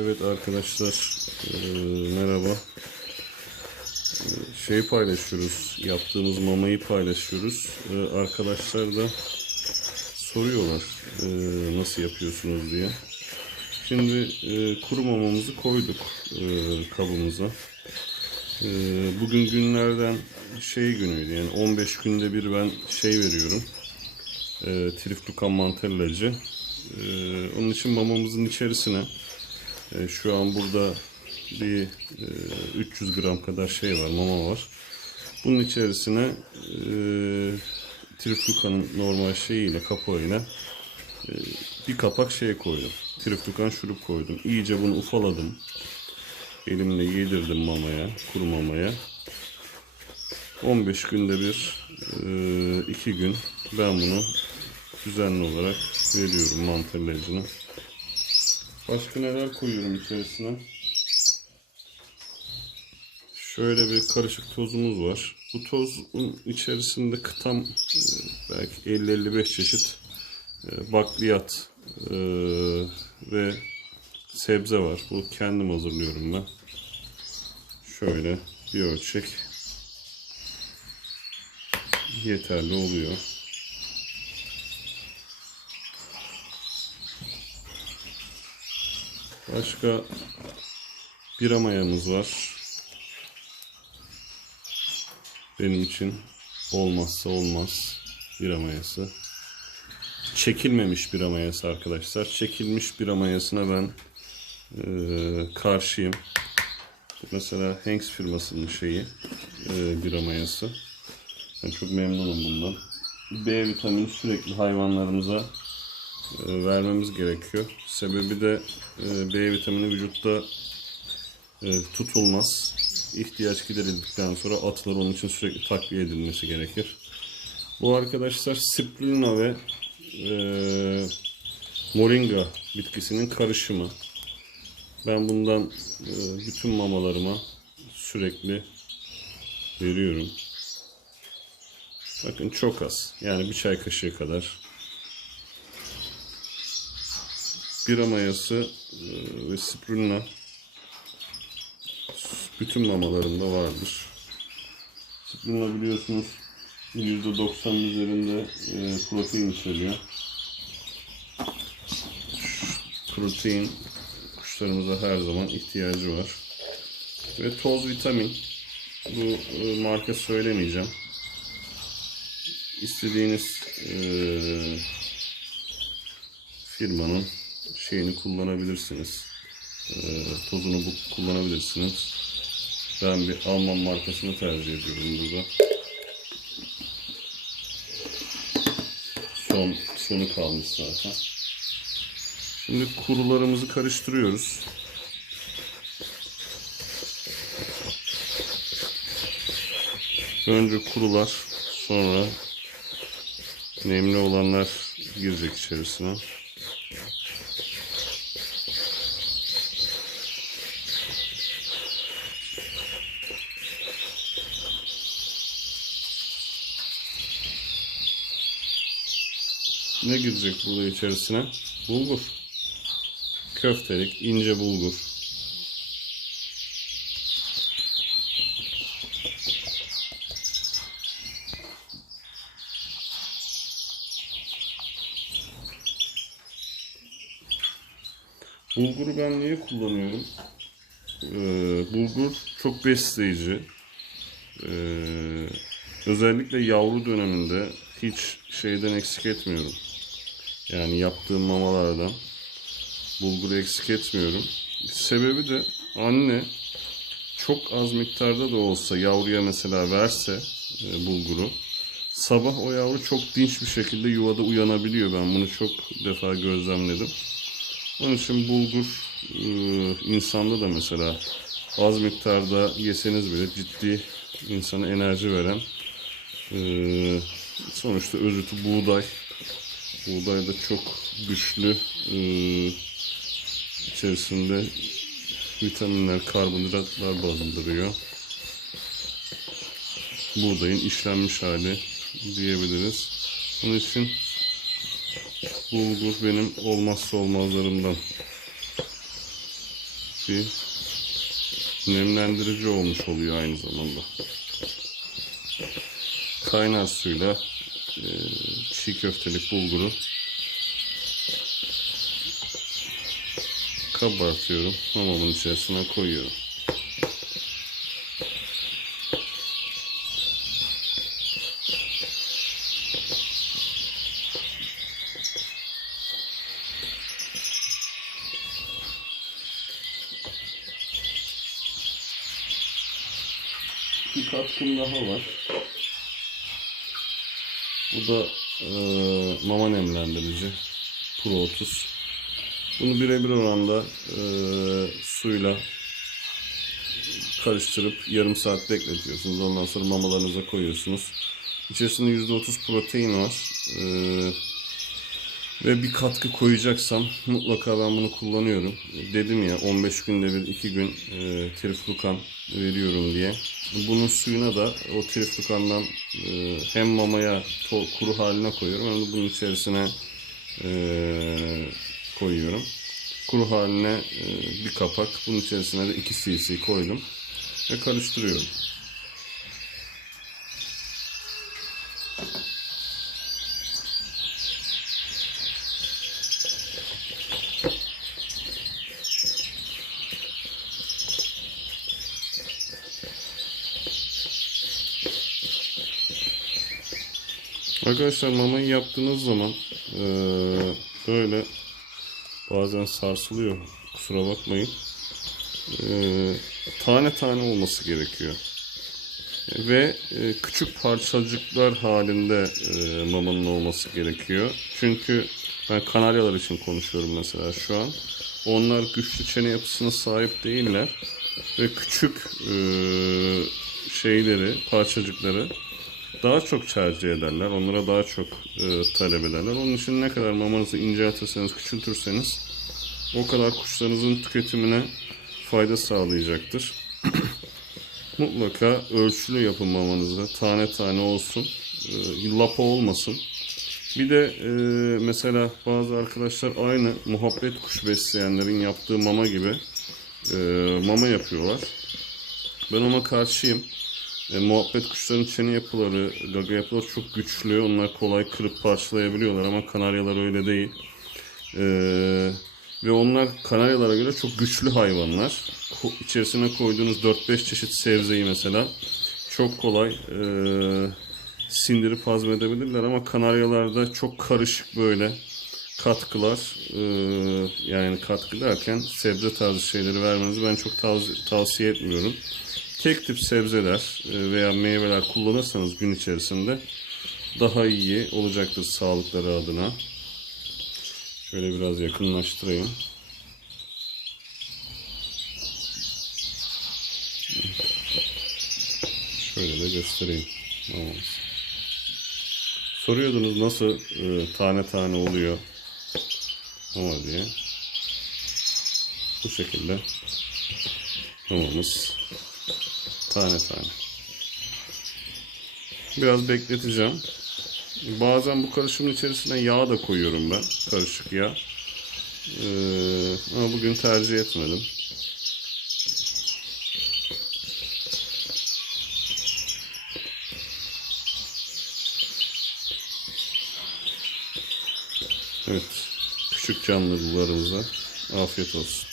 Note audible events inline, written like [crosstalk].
Evet arkadaşlar eee, merhaba. Şey paylaşıyoruz. Yaptığımız mamayı paylaşıyoruz. Eee, arkadaşlar da soruyorlar eee, nasıl yapıyorsunuz diye. Şimdi eee, kuru mamamızı koyduk eee, kabımıza. Eee, bugün günlerden şey günüydü yani 15 günde bir ben şey veriyorum. Eee triflukan mantarlacı. Eee, onun için mamamızın içerisine e, şu an burada bir e, 300 gram kadar şey var, mama var. Bunun içerisine e, triflukanın normal şeyiyle, kapağıyla e, bir kapak şey koydum. Triflukan şurup koydum. İyice bunu ufaladım. Elimle yedirdim mamaya, kuru mamaya. 15 günde bir, 2 gün ben bunu düzenli olarak veriyorum mantarlayıcına. Başka neler koyuyorum içerisine? Şöyle bir karışık tozumuz var. Bu tozun içerisinde kıtam e, belki 50-55 çeşit e, bakliyat e, ve sebze var. Bu kendim hazırlıyorum ben. Şöyle bir ölçek yeterli oluyor. Başka bira mayamız var. Benim için olmazsa olmaz bira mayası. Çekilmemiş bira mayası arkadaşlar. Çekilmiş bira mayasına ben eee, karşıyım. Mesela Hanks firmasının şeyi eee bira mayası. Ben çok memnunum bundan. B vitamini sürekli hayvanlarımıza e, vermemiz gerekiyor. Sebebi de e, B vitamini vücutta e, tutulmaz. İhtiyaç giderildikten sonra atılır. Onun için sürekli takviye edilmesi gerekir. Bu arkadaşlar spirulina ve e, moringa bitkisinin karışımı. Ben bundan e, bütün mamalarıma sürekli veriyorum. Bakın çok az. Yani bir çay kaşığı kadar. Bira mayası e, ve spirulina bütün mamalarımda vardır. Spirulina biliyorsunuz %90'ın üzerinde e, protein içeriyor. Protein kuşlarımıza her zaman ihtiyacı var. Ve toz vitamin. Bu e, marka söylemeyeceğim. İstediğiniz firmanın şeyini kullanabilirsiniz. Ee, tozunu bu kullanabilirsiniz. Ben bir Alman markasını tercih ediyorum burada. Son sonu kalmış zaten. Şimdi kurularımızı karıştırıyoruz. Önce kurular, sonra nemli olanlar girecek içerisine. Ne girecek burada içerisine? Bulgur. Köftelik, ince bulgur. Bulguru ben niye kullanıyorum? Ee, bulgur çok besleyici. Ee, özellikle yavru döneminde hiç şeyden eksik etmiyorum. Yani yaptığım mamalardan bulguru eksik etmiyorum. Sebebi de anne çok az miktarda da olsa yavruya mesela verse e, bulguru sabah o yavru çok dinç bir şekilde yuvada uyanabiliyor. Ben bunu çok defa gözlemledim. Onun için bulgur e, insanda da mesela az miktarda yeseniz bile ciddi insana enerji veren e, sonuçta özütü buğday. Buğday da çok güçlü e, içerisinde vitaminler, karbonhidratlar barındırıyor. Buğdayın işlenmiş hali diyebiliriz. Onun için bulgur benim olmazsa olmazlarımdan. bir nemlendirici olmuş oluyor aynı zamanda. Kaynar suyla çiğ köftelik bulguru kabartıyorum. Hamamın içerisine koyuyorum. Bir katkım daha var. Bu da e, mama nemlendirici. Pro 30. Bunu birebir oranda e, suyla karıştırıp yarım saat bekletiyorsunuz. Ondan sonra mamalarınıza koyuyorsunuz. İçerisinde %30 protein var. E, ve bir katkı koyacaksam mutlaka ben bunu kullanıyorum. Dedim ya 15 günde bir 2 gün e, triflukan veriyorum diye. Bunun suyuna da o triflukandan e, hem mamaya to- kuru haline koyuyorum hem de bunun içerisine e, koyuyorum. Kuru haline e, bir kapak, bunun içerisine de 2 cc koydum ve karıştırıyorum. Arkadaşlar mamayı yaptığınız zaman eee, böyle bazen sarsılıyor. Kusura bakmayın. Eee, tane tane olması gerekiyor. Ve e, küçük parçacıklar halinde e, mamanın olması gerekiyor. Çünkü ben kanaryalar için konuşuyorum mesela şu an. Onlar güçlü çene yapısına sahip değiller. Ve küçük e, şeyleri, parçacıkları daha çok tercih ederler. Onlara daha çok e, talep ederler. Onun için ne kadar mamanızı inceltirseniz, küçültürseniz o kadar kuşlarınızın tüketimine fayda sağlayacaktır. [clears throat] Mutlaka ölçülü yapın mamanızı. Tane tane olsun. E, lapa olmasın. Bir de e, mesela bazı arkadaşlar aynı muhabbet kuş besleyenlerin yaptığı mama gibi e, mama yapıyorlar. Ben ona karşıyım. E, muhabbet kuşların çene yapıları, gaga yapıları çok güçlü. Onlar kolay kırıp parçalayabiliyorlar ama kanaryalar öyle değil. E, ve onlar kanaryalara göre çok güçlü hayvanlar. Ko- İçerisine koyduğunuz 4-5 çeşit sebzeyi mesela çok kolay e, sindirip hazmedebilirler ama kanaryalarda çok karışık böyle katkılar e, yani katkı derken sebze tarzı şeyleri vermenizi ben çok tavsi- tavsiye etmiyorum. Tek tip sebzeler e, veya meyveler kullanırsanız gün içerisinde daha iyi olacaktır sağlıkları adına. Şöyle biraz yakınlaştırayım. Şöyle de göstereyim. Tamam. Soruyordunuz nasıl e, tane tane oluyor ama diye. Bu şekilde mamamız tane tane. Biraz bekleteceğim. Bazen bu karışımın içerisine yağ da koyuyorum ben. Karışık yağ. Ee, ama bugün tercih etmedim. Evet. Küçük canlılarımıza afiyet olsun.